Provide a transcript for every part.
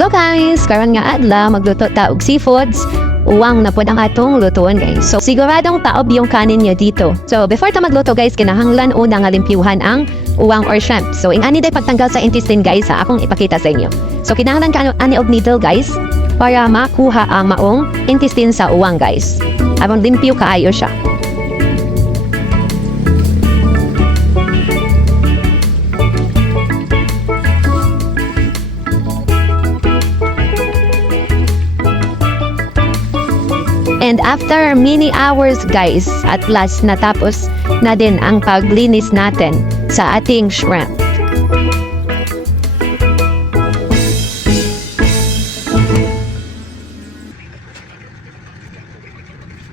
Hello guys! Karon nga adlaw magluto ta og seafoods. Uwang na pod ang atong lutuon guys. So siguradong taob yung kanin niya dito. So before ta magluto guys, kinahanglan una nga limpyuhan ang uwang or shrimp. So ingani day pagtanggal sa intestine guys ha, akong ipakita sa inyo. So kinahanglan ka ani og needle guys para makuha ang maong intestine sa uwang guys. Abang limpyo kaayo siya. And after many hours guys, at last natapos na din ang paglinis natin sa ating shrimp.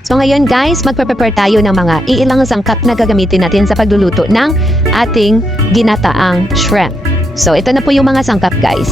So ngayon guys, magpe-prepare tayo ng mga iilang sangkap na gagamitin natin sa pagluluto ng ating ginataang shrimp. So ito na po yung mga sangkap guys.